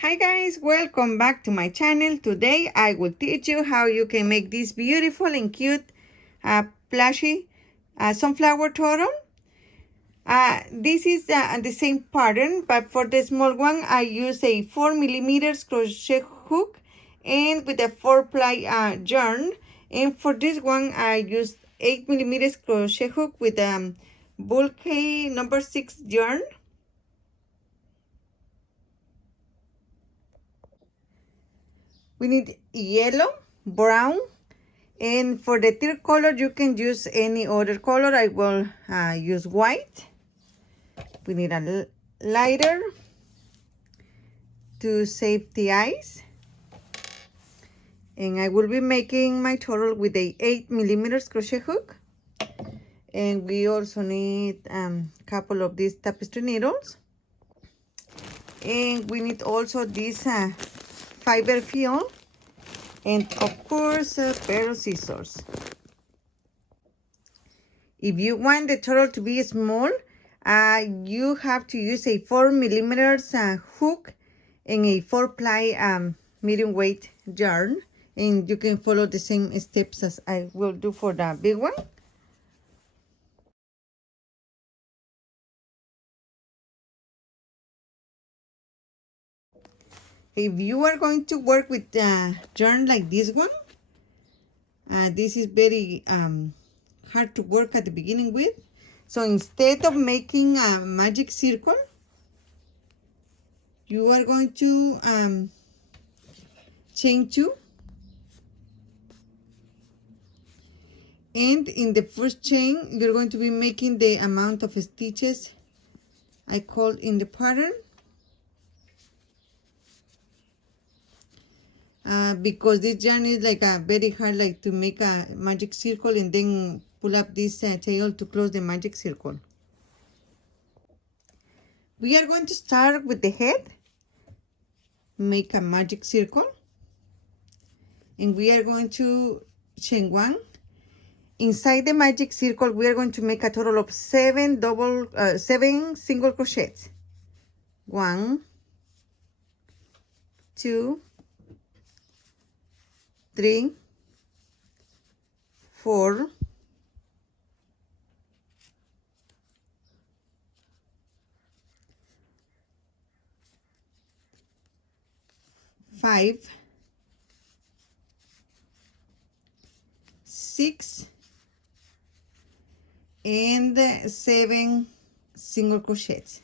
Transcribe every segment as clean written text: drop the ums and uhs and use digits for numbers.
Hi guys, welcome back to my channel. Today I will teach you how you can make this beautiful and cute plushy sunflower turtle. This is the same pattern, but for the small one I use a 4mm crochet hook and with a 4-ply yarn. And for this one I use 8mm crochet hook with bulky number 6 yarn. We need yellow, brown, and for the third color you can use any other color. I will use white. We need a lighter to save the eyes. And I will be making my turtle with a 8mm crochet hook. And we also need a couple of these tapestry needles. And we need also this fiber fill. And of course, a pair of scissors. If you want the turtle to be small, you have to use a 4mm hook and a 4-ply medium weight yarn. And you can follow the same steps as I will do for the big one. If you are going to work with yarn like this one, this is very hard to work at the beginning with. So instead of making a magic circle, you are going to chain 2. And in the first chain, you're going to be making the amount of stitches I called in the pattern. Because this yarn is like very hard, like to make a magic circle and then pull up this tail to close the magic circle. We are going to start with the head, make a magic circle, and we are going to chain 1. Inside the magic circle, we are going to make a total of 7 single crochets. 1, 2, 3, 4, 5, 6, and 7 single crochets.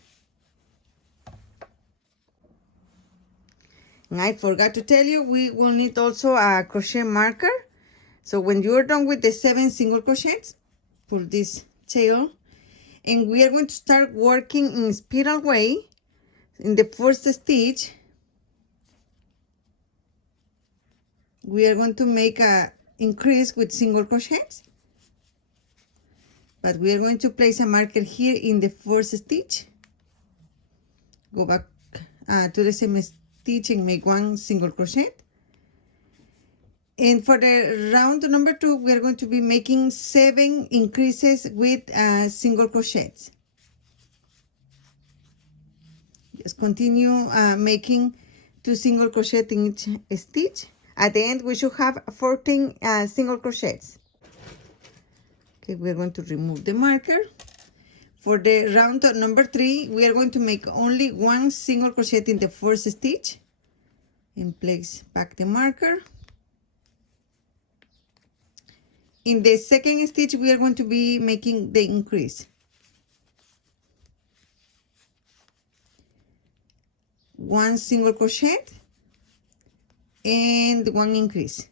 And I forgot to tell you, we will need also a crochet marker. So when you're done with the 7 single crochets, pull this tail, and we are going to start working in spiral way. In the first stitch, we are going to make a increase with single crochets, but we are going to place a marker here in the first stitch. Go back to the same stitch and make 1 single crochet. And for the round number 2, we are going to be making 7 increases with single crochets. Just continue making 2 single crochet in each stitch. At the end, we should have 14 single crochets. Okay, we're going to remove the marker. For the round number 3, we are going to make only 1 single crochet in the first stitch and place back the marker. In the second stitch, we are going to be making the increase. 1 single crochet and 1 increase.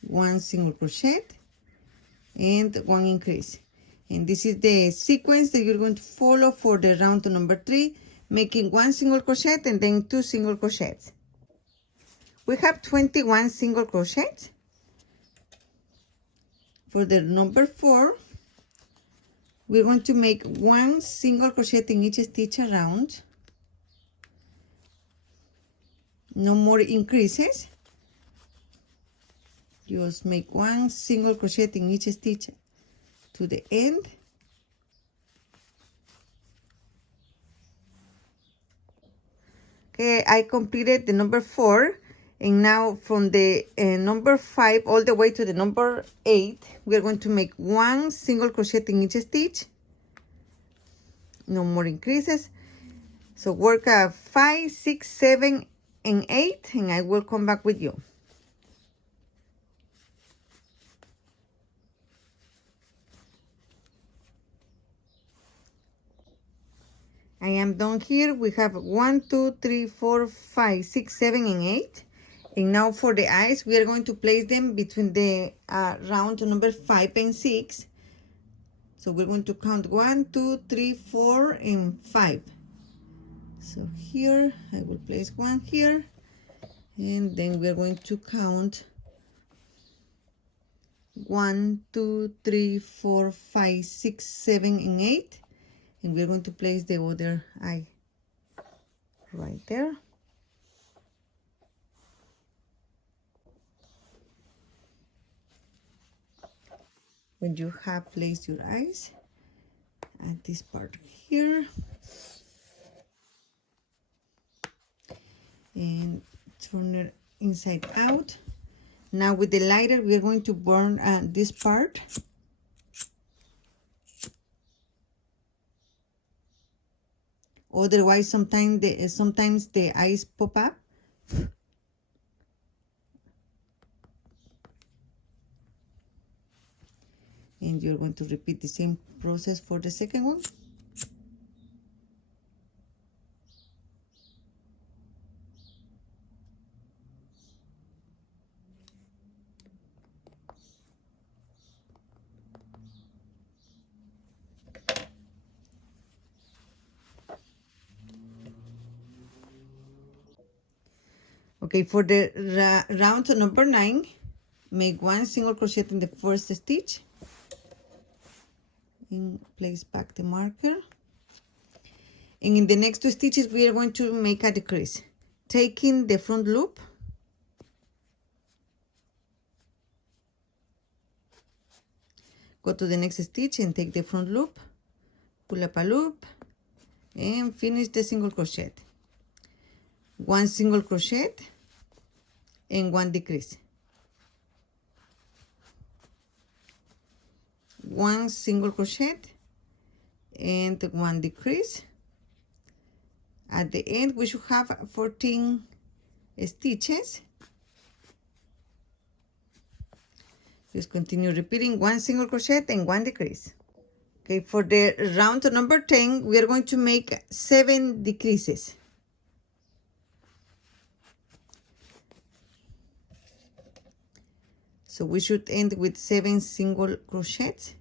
1 single crochet and 1 increase. And this is the sequence that you're going to follow for the round number 3, making 1 single crochet and then 2 single crochets. We have 21 single crochets. For the number 4, we're going to make 1 single crochet in each stitch around. No more increases. Just make 1 single crochet in each stitch to the end. Okay, I completed the number 4, and now from the number 5 all the way to the number 8, we are going to make 1 single crochet in each stitch. No more increases. So work 5, 6, 7, and 8, and I will come back with you. I am done here. We have 1, 2, 3, 4, 5, 6, 7, and 8. And now for the eyes, we are going to place them between the round number 5 and 6. So we're going to count 1, 2, 3, 4, and 5. So here, I will place 1 here. And then we're going to count 1, 2, 3, 4, 5, 6, 7, and 8. And we're going to place the other eye right there. When you have placed your eyes at this part here, and turn it inside out. Now with the lighter, we are going to burn this part. Otherwise, sometimes the eyes pop up. And you're going to repeat the same process for the second one. Okay, for the round number 9, make 1 single crochet in the first stitch. And place back the marker. And in the next 2 stitches, we are going to make a decrease. Taking the front loop, go to the next stitch and take the front loop, pull up a loop, and finish the single crochet. 1 single crochet and 1 decrease. 1 single crochet and 1 decrease. At the end, we should have 14 stitches. Just continue repeating 1 single crochet and 1 decrease. Okay, for the round number 10, we are going to make 7 decreases. So we should end with 7 single crochets.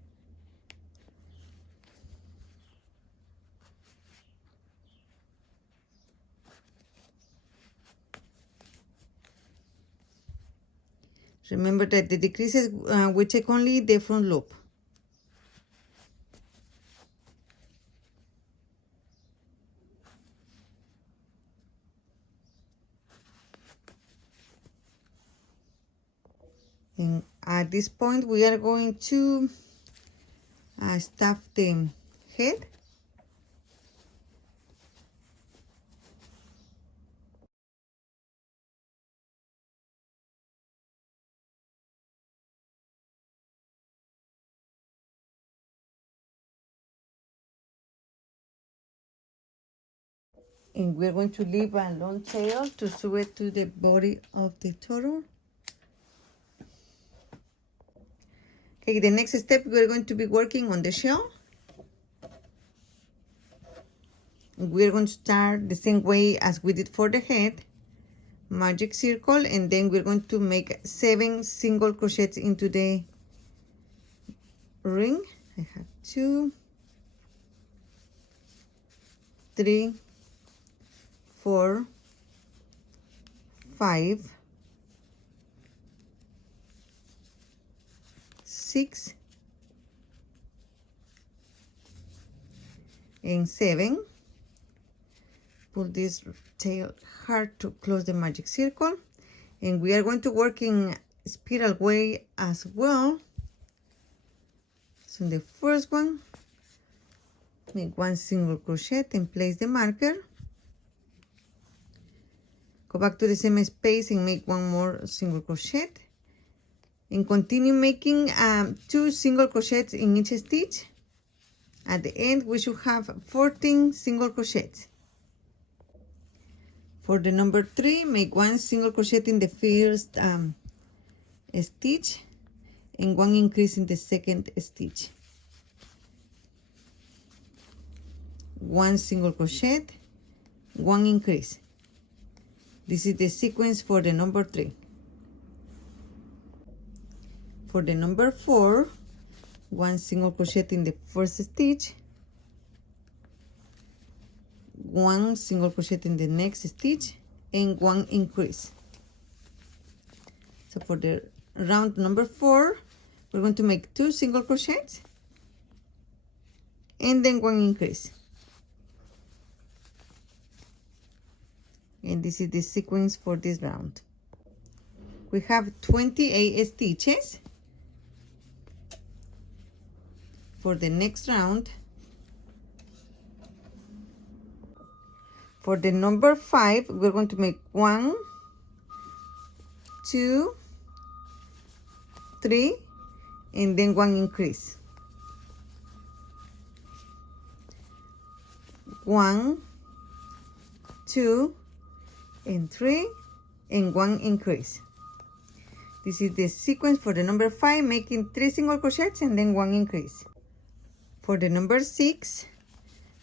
Remember that the decreases, we take only the front loop. And at this point, we are going to stuff the head. And we're going to leave a long tail to sew it to the body of the turtle. Okay, the next step, we're going to be working on the shell. We're going to start the same way as we did for the head. Magic circle, and then we're going to make 7 single crochets into the ring. I have 2, 3, 4, 5, 6, and 7. Pull this tail hard to close the magic circle, and we are going to work in spiral way as well. So in the first one, make 1 single crochet and place the marker. Go back to the same space and make one more single crochet. And continue making 2 single crochets in each stitch. At the end, we should have 14 single crochets. For the number 3, make 1 single crochet in the first stitch and 1 increase in the second stitch. 1 single crochet, 1 increase. This is the sequence for the number 3. For the number 4, 1 single crochet in the first stitch, 1 single crochet in the next stitch, and 1 increase. So for the round number 4, we're going to make 2 single crochets and then 1 increase. And this is the sequence for this round. We have 28 stitches. For the next round, for the number 5, we're going to make 1, 2, 3, and then 1 increase. 1, 2, and 3, and 1 increase. This is the sequence for the number 5, making 3 single crochets and then 1 increase. For the number 6,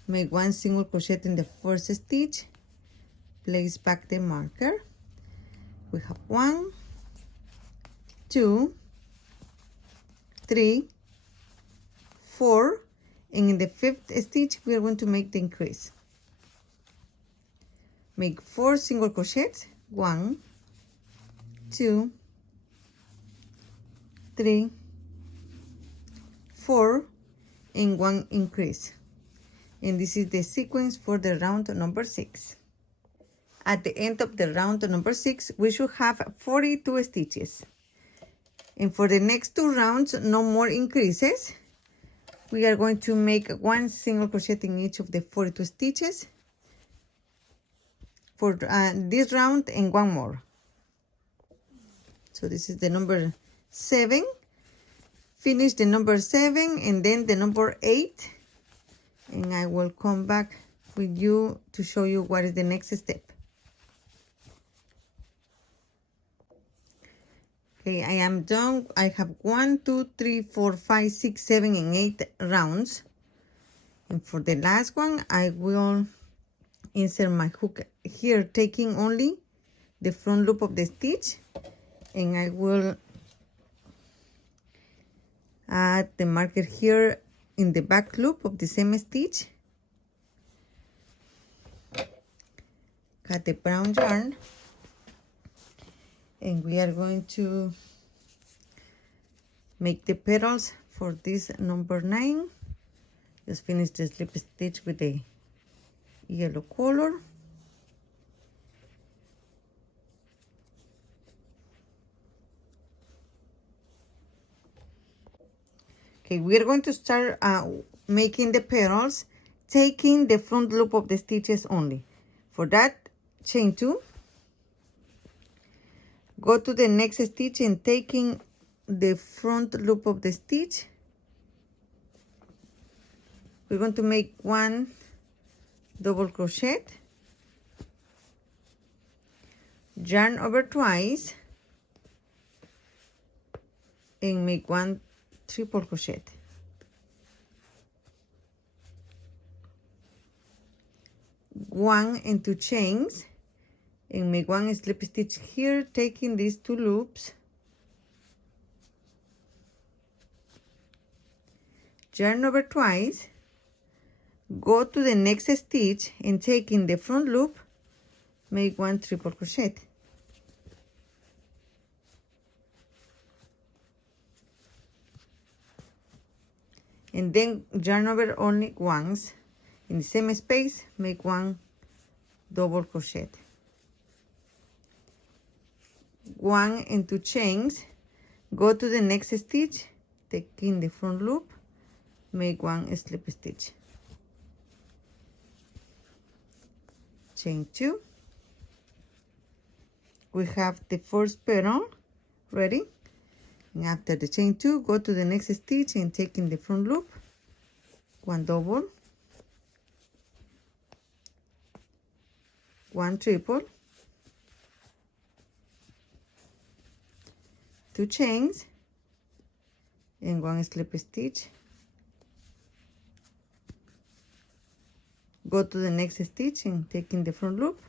make 1 single crochet in the first stitch, place back the marker. We have 1, 2, 3, 4, and in the 5th stitch we are going to make the increase. Make 4 single crochets, 1, 2, 3, 4, and 1 increase. And this is the sequence for the round number 6. At the end of the round number 6, we should have 42 stitches. And for the next 2 rounds, no more increases. We are going to make 1 single crochet in each of the 42 stitches for this round and 1 more. So this is the number 7. Finish the number 7 and then the number 8, and I will come back with you to show you what is the next step. Okay, I am done. I have 1, 2, 3, 4, 5, 6, 7, and 8 rounds. And for the last one, I will insert my hook here, taking only the front loop of the stitch, and I will add the marker here in the back loop of the same stitch. Cut the brown yarn, and we are going to make the petals for this number 9. Just finish the slip stitch with the yellow color. Okay, we are going to start making the petals, taking the front loop of the stitches only. For that, chain 2, go to the next stitch and taking the front loop of the stitch, we're going to make 1 double crochet, yarn over twice, and make 1 triple crochet. One and 2 chains, and make 1 slip stitch here, taking these 2 loops, yarn over twice, go to the next stitch and taking the front loop, make 1 triple crochet. And then yarn over only once. In the same space, make 1 double crochet. 1 and 2 chains, go to the next stitch, taking the front loop, make 1 slip stitch. Chain 2, we have the first petal ready. And after the chain 2, go to the next stitch and take in the front loop, 1 double, 1 triple, 2 chains, and 1 slip stitch. Go to the next stitch and take in the front loop,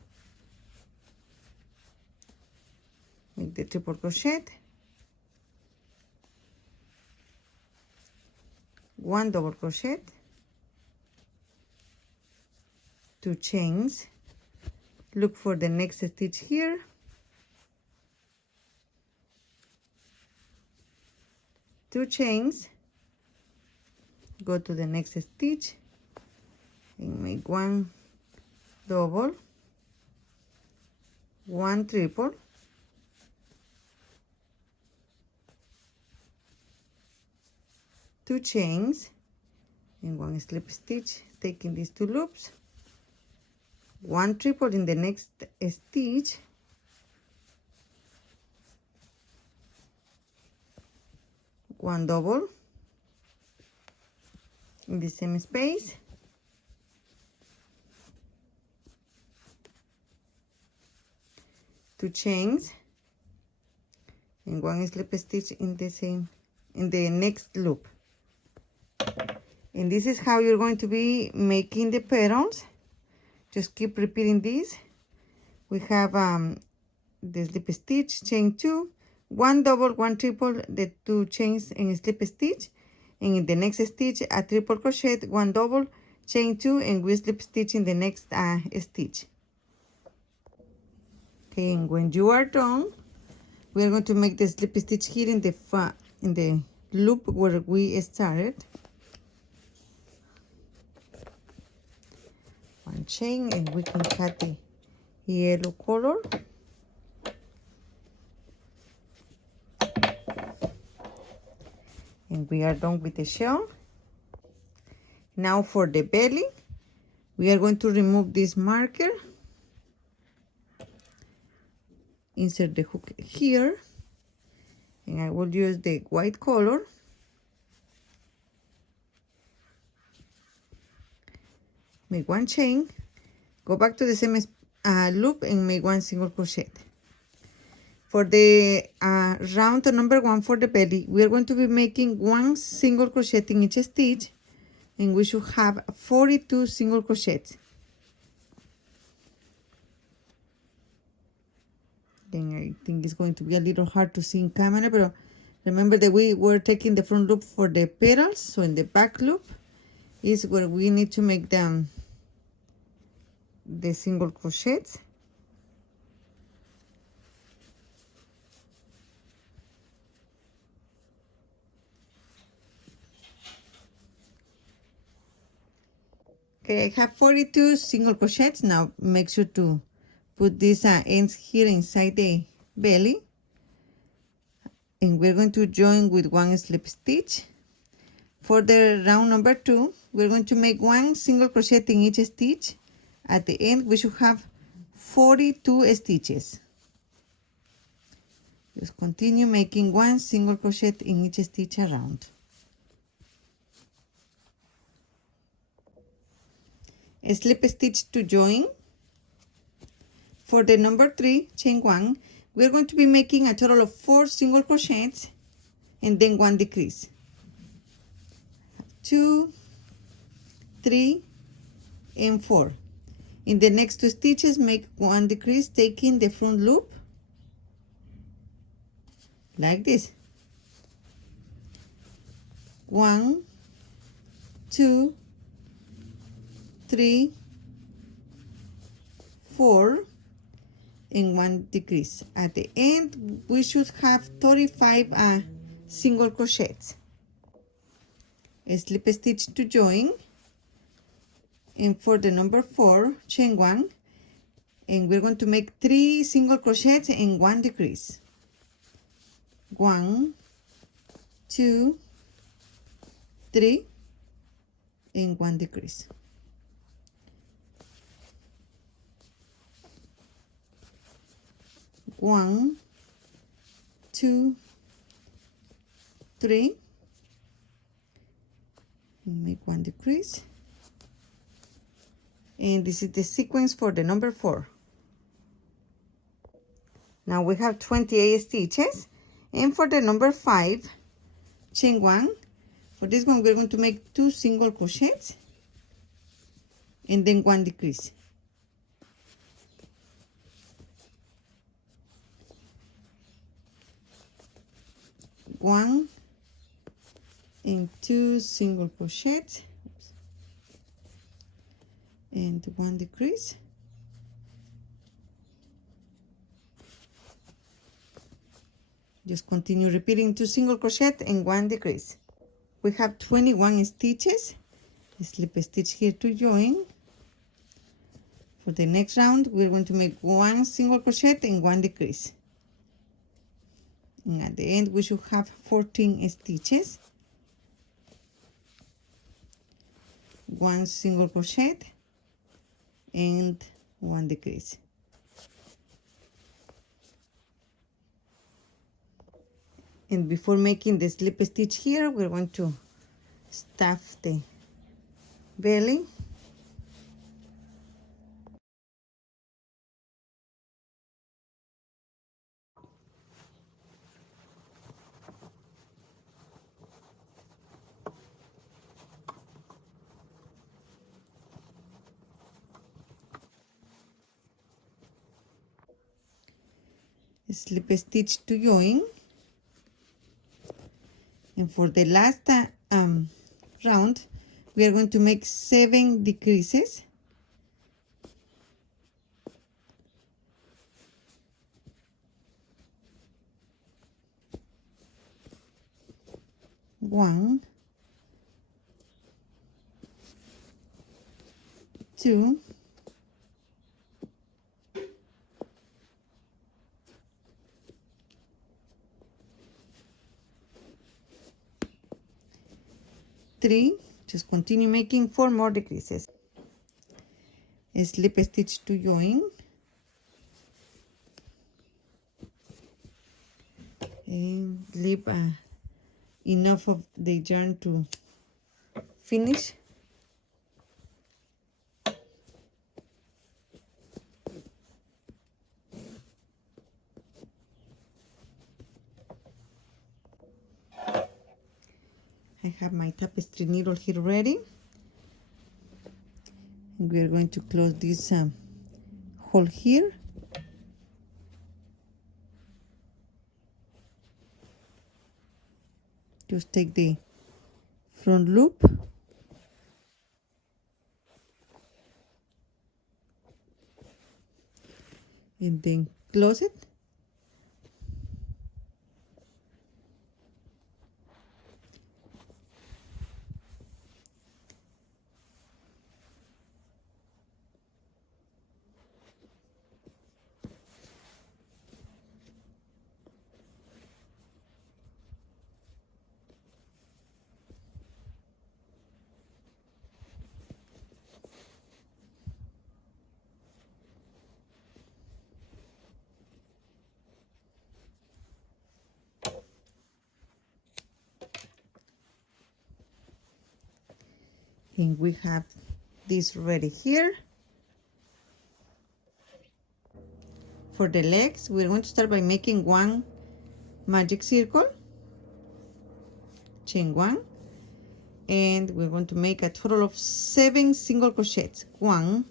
make the triple crochet, 1 double crochet, 2 chains, look for the next stitch here, two chains, go to the next stitch and make 1 double, 1 triple, 2 chains, and 1 slip stitch, taking these 2 loops, 1 triple in the next stitch, one double in the same space, two chains, and 1 slip stitch in the next loop. And this is how you're going to be making the petals. Just keep repeating this. We have the slip stitch, chain 2, 1 double, 1 triple, the 2 chains and slip stitch, and in the next stitch a triple crochet, 1 double, chain 2, and we slip stitch in the next stitch. Okay, and when you are done, we are going to make the slip stitch here in the loop where we started. 1 chain, and we can cut the yellow color. And we are done with the shell. Now for the belly, we are going to remove this marker, insert the hook here, and I will use the white color. Make 1 chain, go back to the same loop and make 1 single crochet. For the round number 1 for the belly, we are going to be making 1 single crochet in each stitch, and we should have 42 single crochets. Then I think it's going to be a little hard to see in camera, but remember that we were taking the front loop for the petals, so in the back loop is where we need to make the single crochets. Okay, I have 42 single crochets. Now make sure to put these ends here inside the belly, and we're going to join with 1 slip stitch. For the round number 2, we're going to make 1 single crochet in each stitch. At the end, we should have 42 stitches. Just continue making 1 single crochet in each stitch around. A slip stitch to join. For the number 3, chain 1, we're going to be making a total of 4 single crochets and then 1 decrease. 2, 3, and 4. In the next 2 stitches, make 1 decrease, taking the front loop like this. 1, 2, 3, 4, and 1 decrease. At the end, we should have 35 single crochets. A slip stitch to join, and for the number 4, chain 1, and we're going to make 3 single crochets and 1 decrease. 1, 2, 3, and 1 decrease. 1, 2, 3, make one decrease, and this is the sequence for the number 4. Now we have 28 stitches, and for the number 5, chain 1. For this one we're going to make 2 single crochets and then 1 decrease. 1 and 2 single crochets and 1 decrease. Just continue repeating 2 single crochet and 1 decrease. We have 21 stitches. Slip a stitch here to join. For the next round we're going to make 1 single crochet and 1 decrease. And at the end we should have 14 stitches. 1 single crochet and 1 decrease. And before making the slip stitch here, we're going to stuff the belly. Slip a stitch to join. And for the last round, we are going to make 7 decreases. One, 2, 3. Just continue making 4 more decreases. Slip a stitch to join. And leave enough of the yarn to finish. I have my tapestry needle here ready. And we are going to close this hole here. Just take the front loop and then close it. And we have this ready here. For the legs, we're going to start by making 1 magic circle, chain 1, and we're going to make a total of 7 single crochets. 1,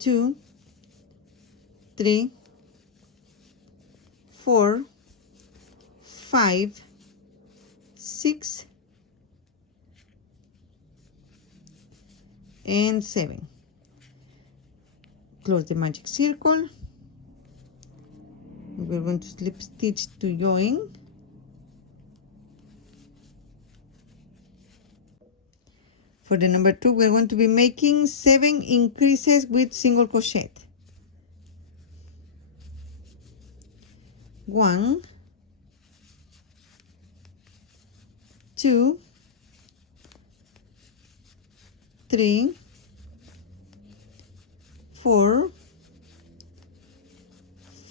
2, 3, 4, 5, 6, and 7. Close the magic circle. We're going to slip stitch to join. For the number 2, we're going to be making 7 increases with single crochet. 1, 2, 3, 4,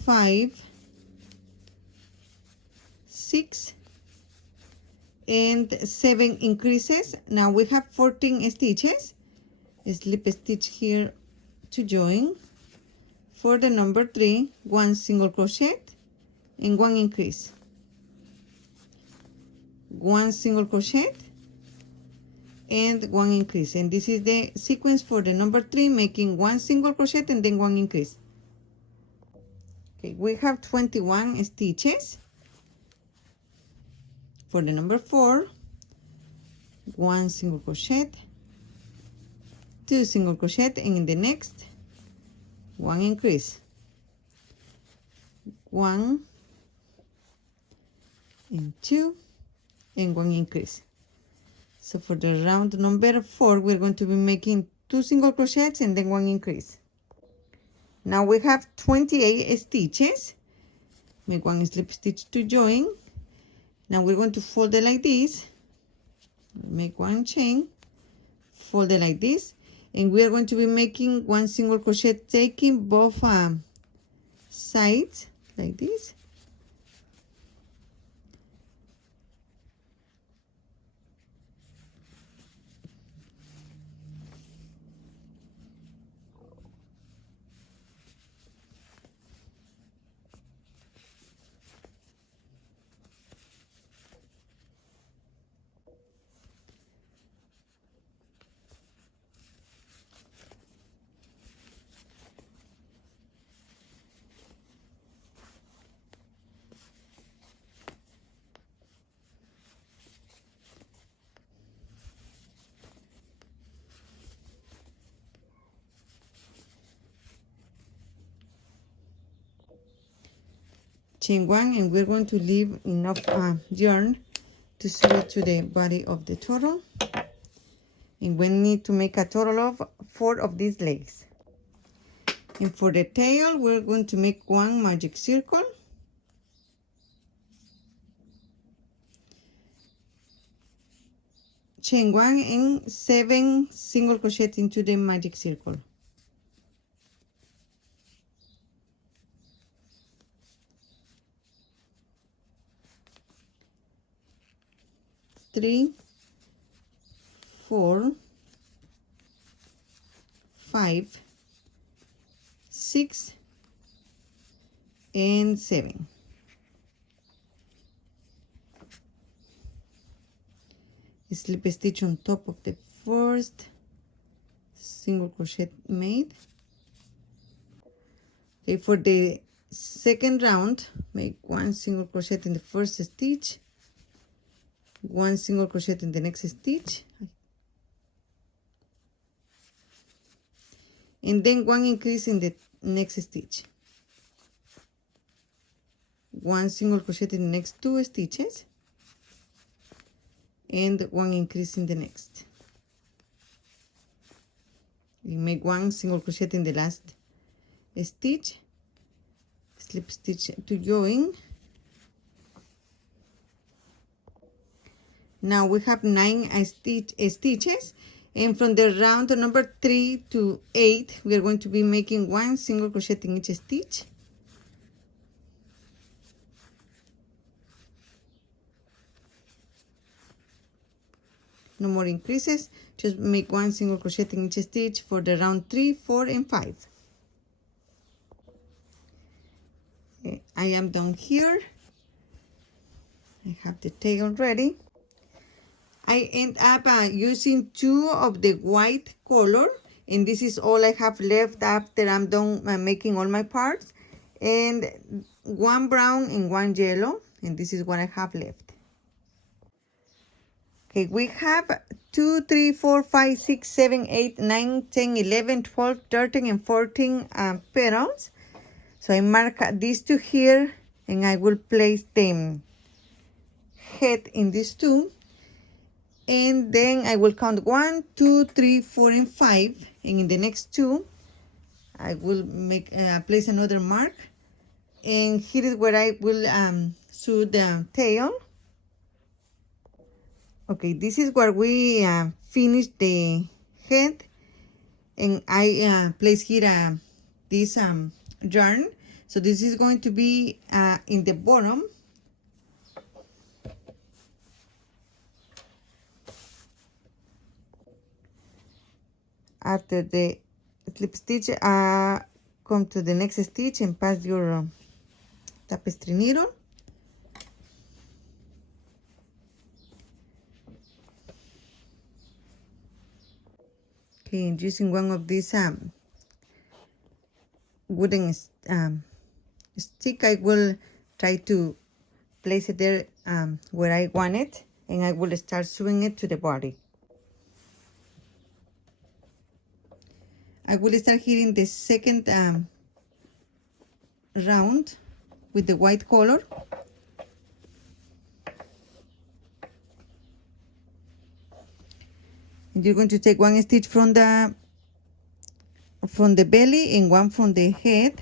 5, 6, and 7 increases. Now we have 14 stitches. Slip stitch here to join. For the number 3, 1 single crochet and 1 increase. 1 single crochet and 1 increase, and this is the sequence for the number 3, making 1 single crochet and then 1 increase. Okay, we have 21 stitches. For the number 4, 1 single crochet, 2 single crochet, and in the next 1 increase, 1 and 2 and 1 increase. So for the round number 4, we're going to be making 2 single crochets and then 1 increase. Now we have 28 stitches. Make 1 slip stitch to join. Now we're going to fold it like this. Make 1 chain, fold it like this, and we are going to be making 1 single crochet, taking both sides like this. Chain 1, and we're going to leave enough yarn to sew it to the body of the turtle, and we need to make a total of 4 of these legs. And for the tail, we're going to make 1 magic circle, chain 1, and 7 single crochet into the magic circle. 3, 4, 5, 6, and 7. Slip stitch on top of the first single crochet made. Okay, for the second round, make 1 single crochet in the first stitch, 1 single crochet in the next stitch, and then 1 increase in the next stitch, 1 single crochet in the next 2 stitches, and 1 increase in the next. You make 1 single crochet in the last stitch, slip stitch to join. Now we have 9 stitches, and from the round number 3 to 8, we are going to be making 1 single crochet in each stitch. No more increases, just make 1 single crochet in each stitch for the round 3, 4, and 5. Okay, I am done here. I have the tail ready. I end up using 2 of the white color, and this is all I have left after I'm done making all my parts, and 1 brown and 1 yellow, and this is what I have left. Okay, we have 2, 3, 4, 5, 6, 7, 8, 9, 10, 11, 12, 13, and 14 petals. So I mark these 2 here, and I will place the head in these 2. And then I will count 1, 2, 3, 4, and 5. And in the next 2, I will make place another mark. And here is where I will sew the tail. Okay, this is where we finished the head. And I place here this yarn. So this is going to be in the bottom. After the slip stitch, come to the next stitch and pass your tapestry needle. Okay, and using one of these wooden stick, I will try to place it there where I want it, and I will start sewing it to the body. I will start hitting the second round with the white color. And you're going to take one stitch from the belly and one from the head.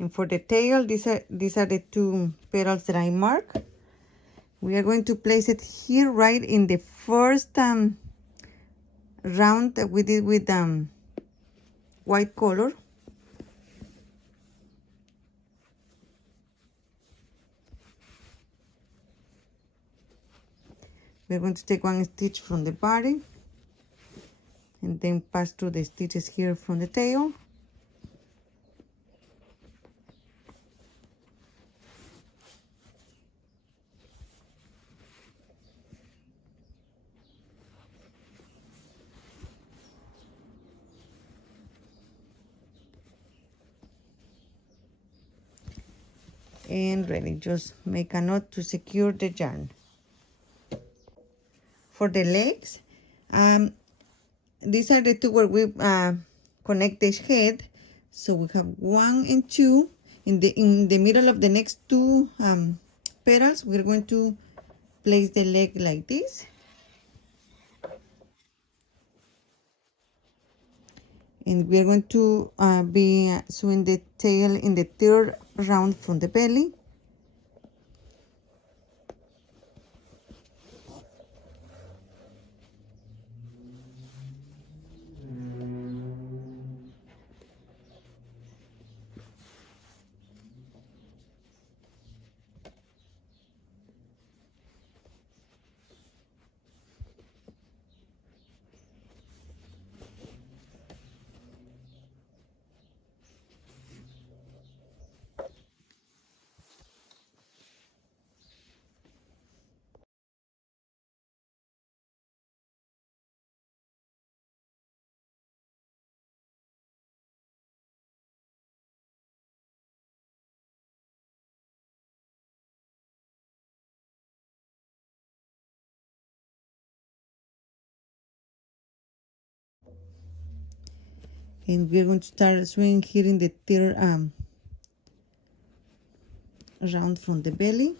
And for the tail, these are the two petals that I mark. We are going to place it here right in the first round that we did with white color. We're going to take one stitch from the body and then pass through the stitches here from the tail. And ready, just make a knot to secure the yarn. For the legs, these are the two where we connect the head. So we have 1 and 2 in the middle of the next two petals. We're going to place the leg like this, and we're going to be sewing the tail in the third round from the belly. And we're going to start sewing here in the third round from the belly.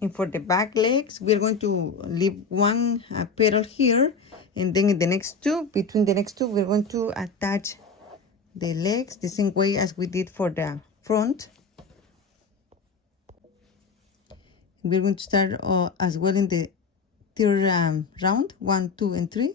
And for the back legs, we're going to leave one petal here, and then in the next two, between the next two, we're going to attach the legs the same way as we did for the front. We're going to start as well in the third round, 1, 2, and 3.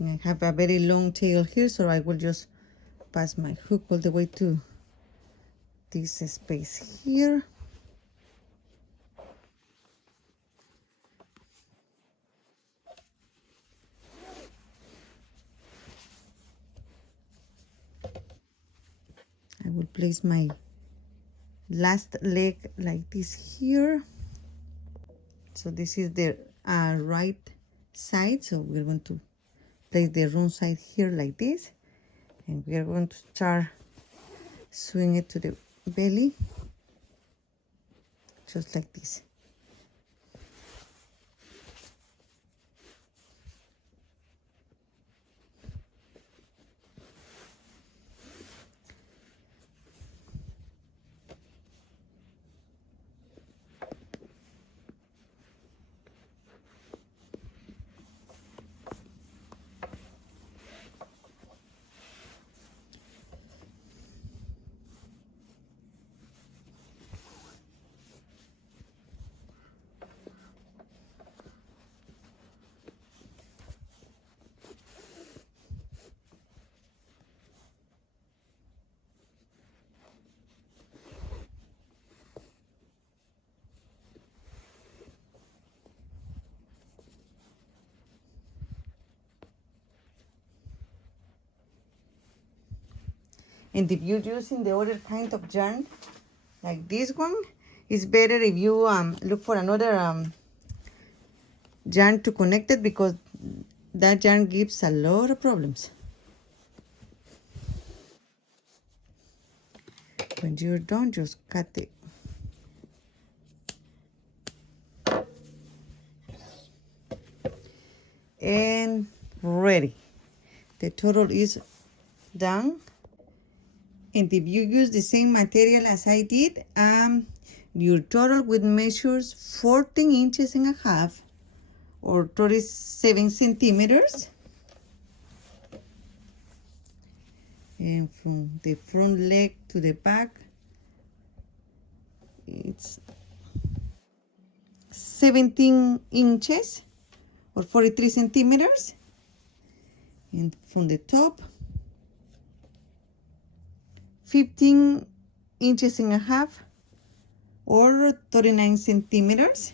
And I have a very long tail here, so I will just pass my hook all the way to this space here. I will place my last leg like this here. So this is the right side, so we're going to place the wrong side here like this, and we are going to start sewing it to the belly just like this. And if you're using the other kind of yarn, like this one, it's better if you look for another yarn to connect it, because that yarn gives a lot of problems. When you're done, just cut it. And ready. The total is done. And if you use the same material as I did, your total will measure 14 inches and a half, or 37 centimeters. And from the front leg to the back, it's 17 inches or 43 centimeters. And from the top, 15 inches and a half or 39 centimeters.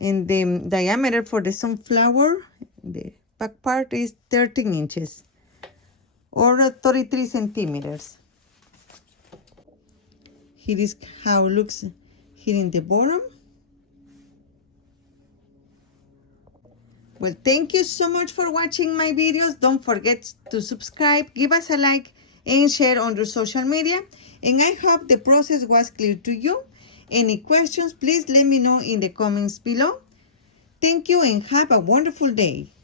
And the diameter for the sunflower, the back part, is 13 inches or 33 centimeters. Here is how it looks here in the bottom. Well, thank you so much for watching my videos. Don't forget to subscribe, give us a like, and share on your social media. And I hope the process was clear to you. Any questions, please let me know in the comments below. Thank you and have a wonderful day.